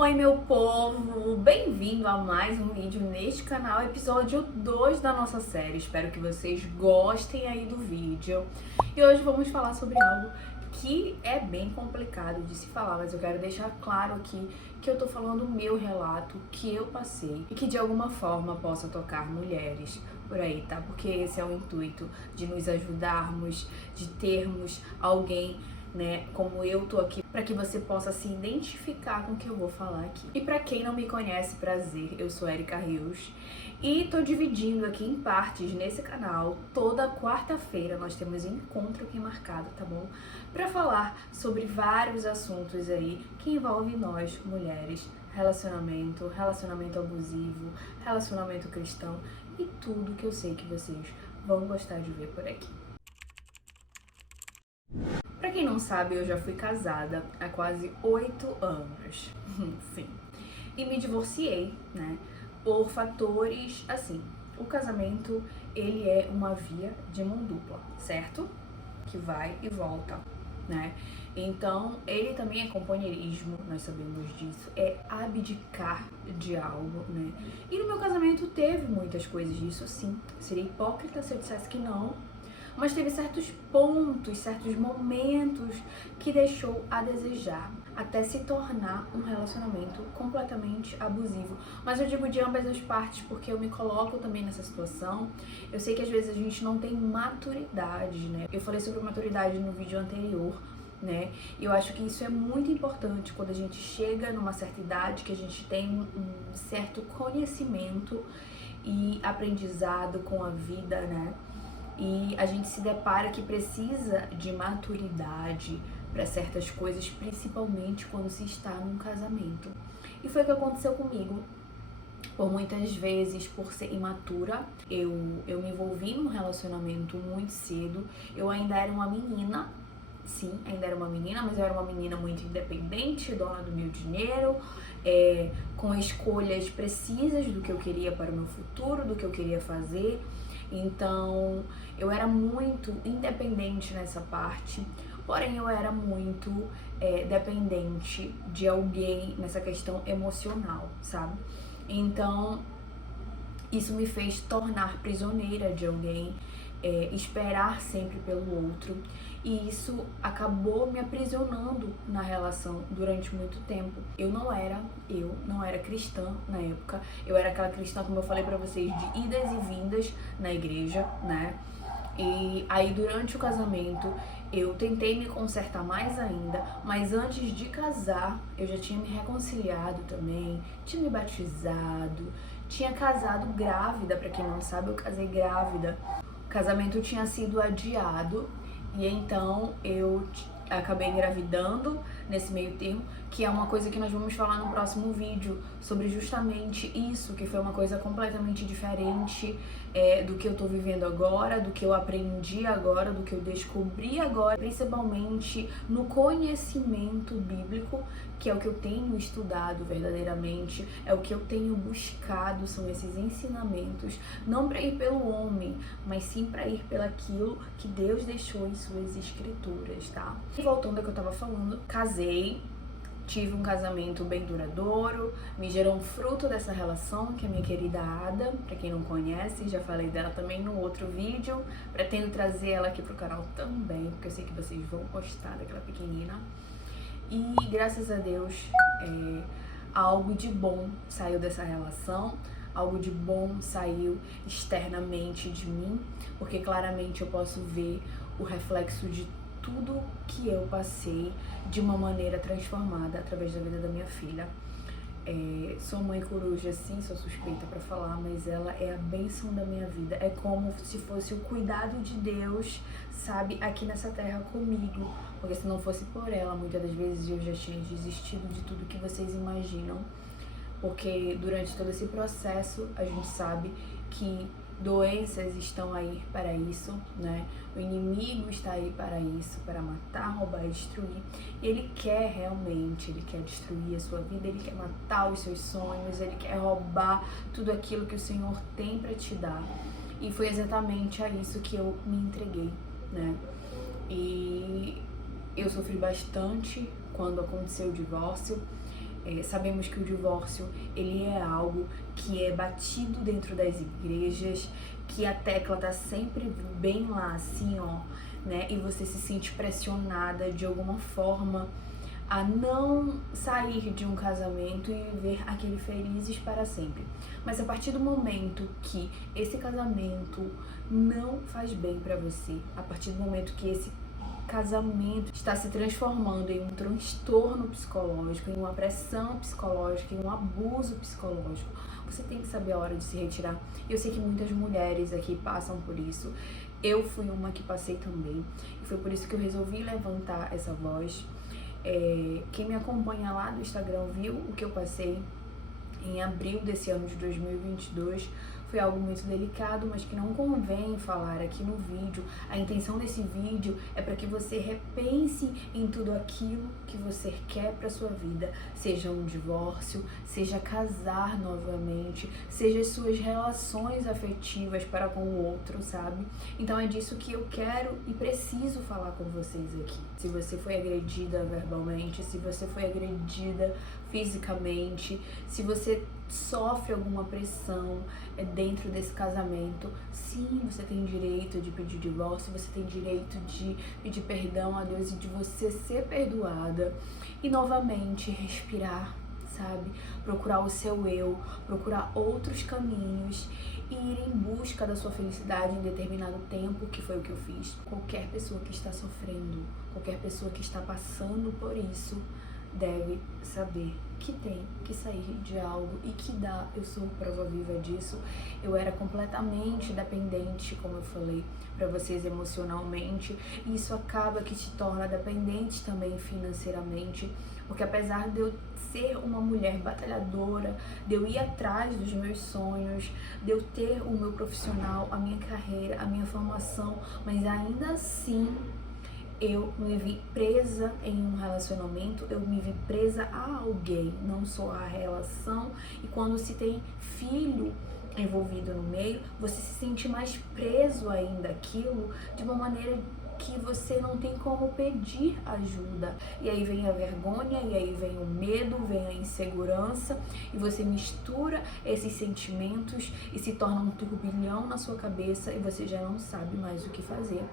Oi meu povo, bem-vindo a mais um vídeo neste canal, episódio 2 da nossa série. Espero que vocês gostem aí do vídeo. E hoje vamos falar sobre algo que é bem complicado de se falar, mas eu quero deixar claro aqui que eu tô falando o meu relato, que eu passei e que de alguma forma possa tocar mulheres por aí, tá? Porque esse é o intuito de nos ajudarmos, de termos alguém, né, como eu tô aqui, para que você possa se identificar com o que eu vou falar aqui. E para quem não me conhece, prazer, eu sou Erika Rios e tô dividindo aqui em partes nesse canal. Toda quarta-feira nós temos um encontro aqui marcado, tá bom? Para falar sobre vários assuntos aí que envolvem nós, mulheres, relacionamento abusivo, relacionamento cristão e tudo que eu sei que vocês vão gostar de ver por aqui. Pra quem não sabe, eu já fui casada há quase 8 anos, sim, e me divorciei, né, por fatores, assim, o casamento, ele é uma via de mão dupla, certo? Que vai e volta, né, então ele também é companheirismo, nós sabemos disso, é abdicar de algo, né, e no meu casamento teve muitas coisas disso, sim, seria hipócrita se eu dissesse que não, mas teve certos pontos, certos momentos que deixou a desejar, até se tornar um relacionamento completamente abusivo. Mas eu digo de ambas as partes porque eu me coloco também nessa situação. Eu sei que às vezes a gente não tem maturidade, né? Eu falei sobre maturidade no vídeo anterior, né? E eu acho que isso é muito importante quando a gente chega numa certa idade, que a gente tem um certo conhecimento e aprendizado com a vida, né? E a gente se depara que precisa de maturidade para certas coisas, principalmente quando se está num casamento. E foi o que aconteceu comigo. Por muitas vezes, por ser imatura, eu me envolvi num relacionamento muito cedo. Eu ainda era uma menina, sim, ainda era uma menina, mas eu era uma menina muito independente, dona do meu dinheiro, com escolhas precisas do que eu queria para o meu futuro, do que eu queria fazer. Então, eu era muito independente nessa parte, porém eu era muito dependente de alguém nessa questão emocional, sabe? Então, isso me fez tornar prisioneira de alguém, esperar sempre pelo outro, e isso acabou me aprisionando na relação durante muito tempo. Eu não era cristã na época, eu era aquela cristã, como eu falei pra vocês, de idas e vindas na igreja, né? E aí durante o casamento eu tentei me consertar mais ainda, mas antes de casar eu já tinha me reconciliado também, tinha me batizado, tinha casado grávida. Pra quem não sabe, eu casei grávida. O casamento tinha sido adiado e então eu acabei engravidando nesse meio termo, que é uma coisa que nós vamos falar no próximo vídeo, sobre justamente isso, que foi uma coisa completamente diferente do que eu tô vivendo agora, do que eu aprendi agora, do que eu descobri agora, principalmente no conhecimento bíblico, que é o que eu tenho estudado verdadeiramente, é o que eu tenho buscado, são esses ensinamentos, não para ir pelo homem, mas sim para ir pelaquilo que Deus deixou em suas escrituras, tá? E voltando ao que eu tava falando, casei, tive um casamento bem duradouro, me gerou um fruto dessa relação, que é a minha querida Ada, pra quem não conhece, já falei dela também no outro vídeo, pretendo trazer ela aqui pro canal também, porque eu sei que vocês vão gostar daquela pequenina. E graças a Deus, algo de bom saiu dessa relação, algo de bom saiu externamente de mim, porque claramente eu posso ver o reflexo de tudo que eu passei de uma maneira transformada através da vida da minha filha. Sou mãe coruja, sim, sou suspeita pra falar, mas ela é a bênção da minha vida. É como se fosse o cuidado de Deus, sabe, aqui nessa terra comigo. Porque se não fosse por ela, muitas das vezes eu já tinha desistido de tudo que vocês imaginam. Porque durante todo esse processo, a gente sabe que doenças estão aí para isso, né? O inimigo está aí para isso, para matar, roubar e destruir. E ele quer realmente, ele quer destruir a sua vida, ele quer matar os seus sonhos, ele quer roubar tudo aquilo que o Senhor tem para te dar. E foi exatamente a isso que eu me entreguei, né? E eu sofri bastante quando aconteceu o divórcio. Sabemos que o divórcio, ele é algo que é batido dentro das igrejas, que a tecla tá sempre bem lá, assim, ó, né? E você se sente pressionada de alguma forma a não sair de um casamento e viver aquele felizes para sempre. Mas a partir do momento que esse casamento não faz bem para você, a partir do momento que esse casamento está se transformando em um transtorno psicológico, em uma pressão psicológica, em um abuso psicológico, você tem que saber a hora de se retirar. Eu sei que muitas mulheres aqui passam por isso. Eu fui uma que passei também. E foi por isso que eu resolvi levantar essa voz. Quem me acompanha lá no Instagram viu o que eu passei em abril desse ano de 2022. Foi algo muito delicado, mas que não convém falar aqui no vídeo. A intenção desse vídeo é para que você repense em tudo aquilo que você quer para sua vida, seja um divórcio, seja casar novamente, seja as suas relações afetivas para com o outro, sabe? Então é disso que eu quero e preciso falar com vocês aqui. Se você foi agredida verbalmente, se você foi agredida fisicamente, se você sofre alguma pressão dentro desse casamento, sim, você tem direito de pedir divórcio, você tem direito de pedir perdão a Deus e de você ser perdoada e novamente respirar, sabe? Procurar o seu eu, procurar outros caminhos e ir em busca da sua felicidade em determinado tempo, que foi o que eu fiz. Qualquer pessoa que está sofrendo, qualquer pessoa que está passando por isso, deve saber que tem que sair de algo e que dá. Eu sou prova viva disso. Eu era completamente dependente, como eu falei para vocês, emocionalmente, e isso acaba que te torna dependente também financeiramente, porque apesar de eu ser uma mulher batalhadora, de eu ir atrás dos meus sonhos, de eu ter o meu profissional, a minha carreira, a minha formação, mas ainda assim eu me vi presa em um relacionamento, eu me vi presa a alguém, não só a relação. E quando se tem filho envolvido no meio, você se sente mais preso ainda àquilo, de uma maneira que você não tem como pedir ajuda. E aí vem a vergonha, e aí vem o medo, vem a insegurança, e você mistura esses sentimentos e se torna um turbilhão na sua cabeça e você já não sabe mais o que fazer.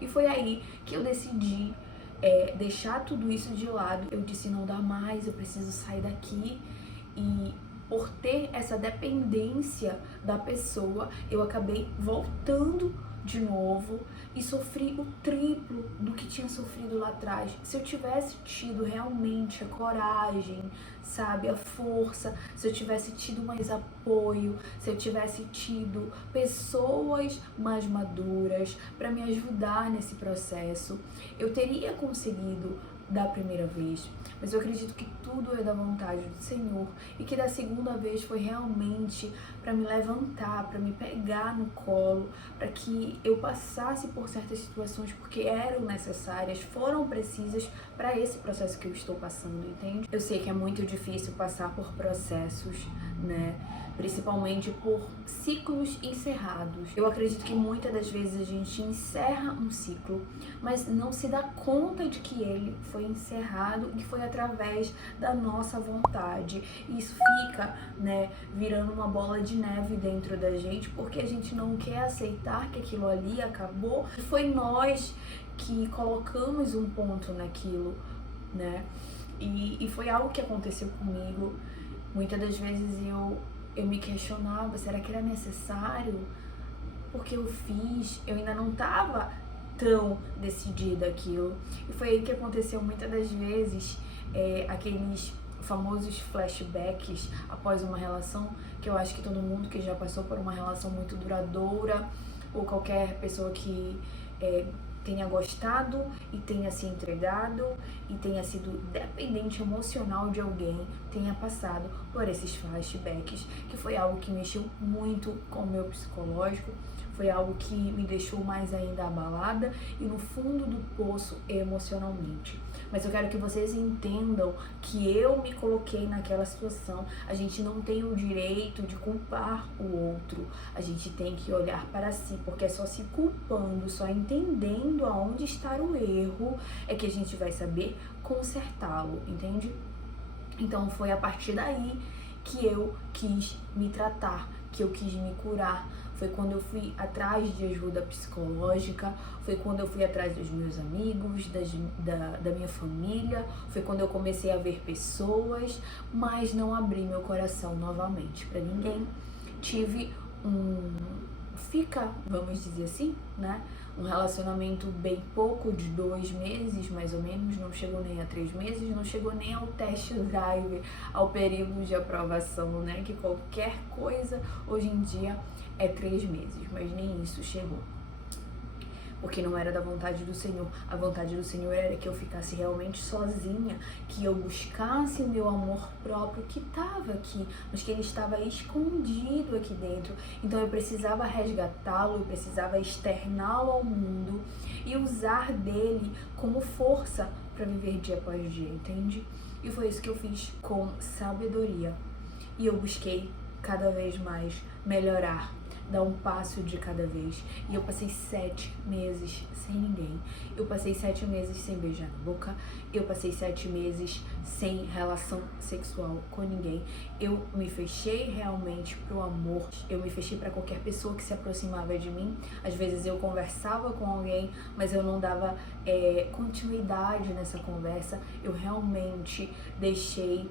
E foi aí que eu decidi deixar tudo isso de lado. Eu disse, não dá mais, eu preciso sair daqui. E por ter essa dependência da pessoa, eu acabei voltando de novo e sofri o triplo do que tinha sofrido lá atrás. Se eu tivesse tido realmente a coragem, sabe, a força, se eu tivesse tido mais apoio, se eu tivesse tido pessoas mais maduras para me ajudar nesse processo, eu teria conseguido da primeira vez. Mas eu acredito que tudo é da vontade do Senhor e que da segunda vez foi realmente para me levantar, para me pegar no colo, para que eu passasse por certas situações porque eram necessárias, foram precisas para esse processo que eu estou passando, entende? Eu sei que é muito difícil passar por processos, né? Principalmente por ciclos encerrados. Eu acredito que muitas das vezes a gente encerra um ciclo, mas não se dá conta de que ele foi encerrado e foi através da nossa vontade. E isso fica, né, virando uma bola de neve dentro da gente, porque a gente não quer aceitar que aquilo ali acabou. Foi nós que colocamos um ponto naquilo, né? E foi algo que aconteceu comigo. Muitas das vezes eu me questionava, será que era necessário? Porque eu fiz, eu ainda não estava tão decidida aquilo. E foi aí que aconteceu muitas das vezes, aqueles famosos flashbacks após uma relação, que eu acho que todo mundo que já passou por uma relação muito duradoura, ou qualquer pessoa que tenha gostado e tenha se entregado e tenha sido dependente emocional de alguém, tenha passado por esses flashbacks, que foi algo que mexeu muito com o meu psicológico, foi algo que me deixou mais ainda abalada e no fundo do poço emocionalmente. Mas eu quero que vocês entendam que eu me coloquei naquela situação. A gente não tem o direito de culpar o outro. A gente tem que olhar para si, porque é só se culpando, só entendendo aonde está o erro, é que a gente vai saber consertá-lo, entende? Então foi a partir daí que eu quis me tratar, que eu quis me curar. Foi quando eu fui atrás de ajuda psicológica, foi quando eu fui atrás dos meus amigos, da minha família, foi quando eu comecei a ver pessoas, mas não abri meu coração novamente para ninguém. Tive vamos dizer assim, né? Um relacionamento bem pouco, de 2 meses mais ou menos, não chegou nem a 3 meses, não chegou nem ao test drive, ao período de aprovação, né? Que qualquer coisa hoje em dia é 3 meses, mas nem isso chegou. Porque não era da vontade do Senhor. A vontade do Senhor era que eu ficasse realmente sozinha, que eu buscasse o meu amor próprio que estava aqui, mas que ele estava escondido aqui dentro. Então eu precisava resgatá-lo, eu precisava externá-lo ao mundo e usar dele como força para viver dia após dia, entende? E foi isso que eu fiz com sabedoria. E eu busquei cada vez mais melhorar, dar um passo de cada vez. E eu passei 7 meses sem ninguém. Eu passei 7 meses sem beijar na boca. Eu passei 7 meses sem relação sexual com ninguém. Eu me fechei realmente pro amor. Eu me fechei para qualquer pessoa que se aproximava de mim. Às vezes eu conversava com alguém, mas eu não dava continuidade nessa conversa. Eu realmente deixei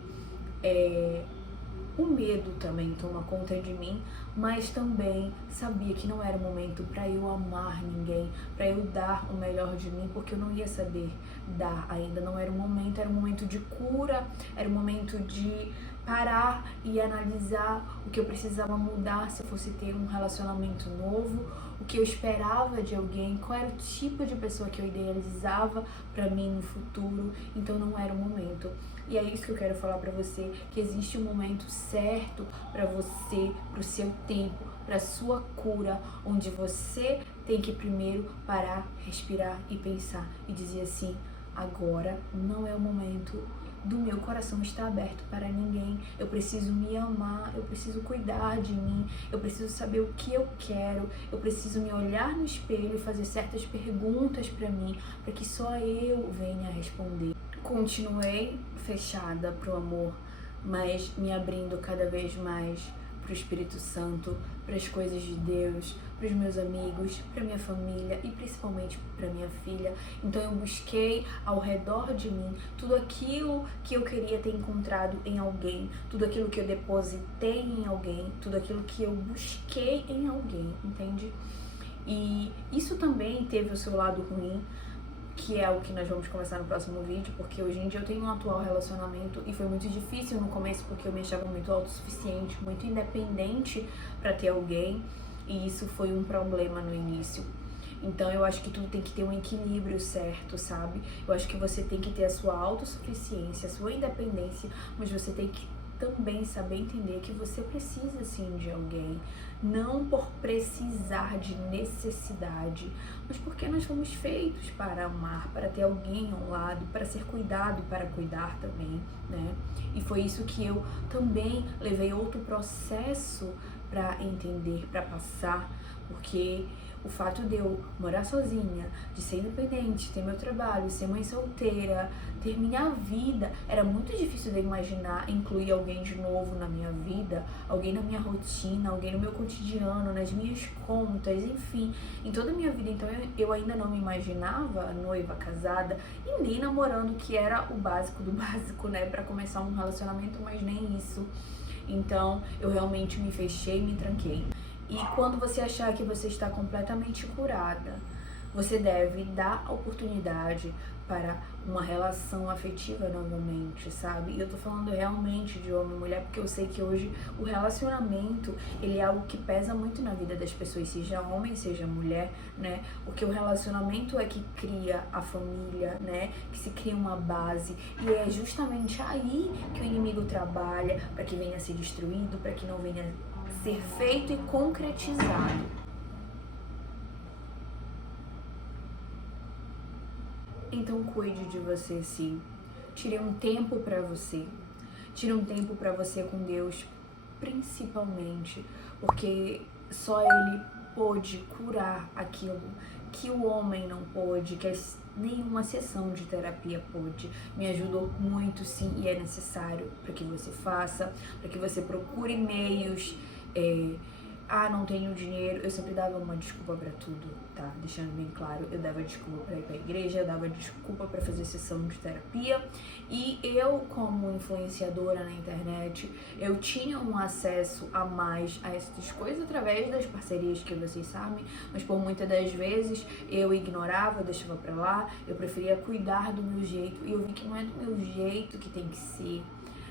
o medo também toma conta de mim, mas também sabia que não era o momento para eu amar ninguém, para eu dar o melhor de mim, porque eu não ia saber dar ainda, não era o momento, era um momento de cura, era um momento de parar e analisar o que eu precisava mudar se eu fosse ter um relacionamento novo, o que eu esperava de alguém, qual era o tipo de pessoa que eu idealizava para mim no futuro. Então não era o momento. E é isso que eu quero falar para você, que existe um momento certo para você, pro seu tempo, para sua cura, onde você tem que primeiro parar, respirar e pensar e dizer assim: agora não é o momento do meu coração estar aberto para ninguém. Eu preciso me amar, eu preciso cuidar de mim, eu preciso saber o que eu quero, eu preciso me olhar no espelho e fazer certas perguntas para mim, para que só eu venha responder. Continuei fechada pro amor, mas me abrindo cada vez mais pro Espírito Santo, para as coisas de Deus, para os meus amigos, para minha família e principalmente para minha filha. Então eu busquei ao redor de mim tudo aquilo que eu queria ter encontrado em alguém, tudo aquilo que eu depositei em alguém, tudo aquilo que eu busquei em alguém, entende? E isso também teve o seu lado ruim, que é o que nós vamos conversar no próximo vídeo, porque hoje em dia eu tenho um atual relacionamento e foi muito difícil no começo porque eu me achava muito autossuficiente, muito independente para ter alguém, e isso foi um problema no início. Então eu acho que tudo tem que ter um equilíbrio certo, sabe? Eu acho que você tem que ter a sua autossuficiência, a sua independência, mas você tem que também saber entender que você precisa sim de alguém, não por precisar de necessidade, mas porque nós fomos feitos para amar, para ter alguém ao lado, para ser cuidado, para cuidar também, né? E foi isso que eu também levei outro processo para entender, para passar, porque o fato de eu morar sozinha, de ser independente, ter meu trabalho, ser mãe solteira, ter minha vida, era muito difícil de imaginar incluir alguém de novo na minha vida, alguém na minha rotina, alguém no meu cotidiano, nas minhas contas, enfim, em toda a minha vida. Então eu ainda não me imaginava noiva, casada e nem namorando, que era o básico do básico, né, para começar um relacionamento, mas nem isso. Então eu realmente me fechei, me tranquei. E quando você achar que você está completamente curada, você deve dar a oportunidade para uma relação afetiva novamente, sabe? E eu tô falando realmente de homem e mulher, porque eu sei que hoje o relacionamento, ele é algo que pesa muito na vida das pessoas, seja homem, seja mulher, né? Porque o relacionamento é que cria a família, né? Que se cria uma base, e é justamente aí que o inimigo trabalha para que venha a ser destruído, para que não venha ser feito e concretizado. Então cuide de você, sim. Tire um tempo para você. Tire um tempo para você com Deus, principalmente, porque só Ele pôde curar aquilo que o homem não pôde, que nenhuma sessão de terapia pôde. Me ajudou muito, sim, e é necessário para que você faça, para que você procure meios. Não tenho dinheiro, eu sempre dava uma desculpa pra tudo, tá? Deixando bem claro, eu dava desculpa pra ir pra igreja, eu dava desculpa pra fazer sessão de terapia, e eu, como influenciadora na internet, eu tinha um acesso a mais a essas coisas através das parcerias que vocês sabem, mas por muitas das vezes eu ignorava, eu deixava pra lá, eu preferia cuidar do meu jeito, e eu vi que não é do meu jeito que tem que ser.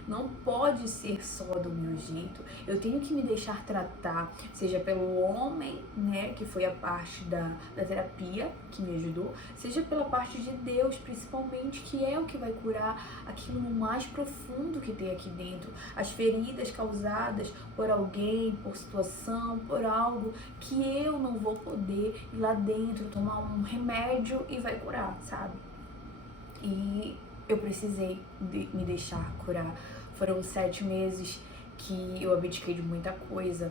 Não pode ser só do meu jeito. Eu tenho que me deixar tratar, seja pelo homem, né, que foi a parte da terapia que me ajudou, seja pela parte de Deus, principalmente, que é o que vai curar aquilo mais profundo que tem aqui dentro, as feridas causadas por alguém, por situação, por algo que eu não vou poder ir lá dentro tomar um remédio e vai curar, sabe? E eu precisei me deixar curar. Foram 7 meses que eu abdiquei de muita coisa.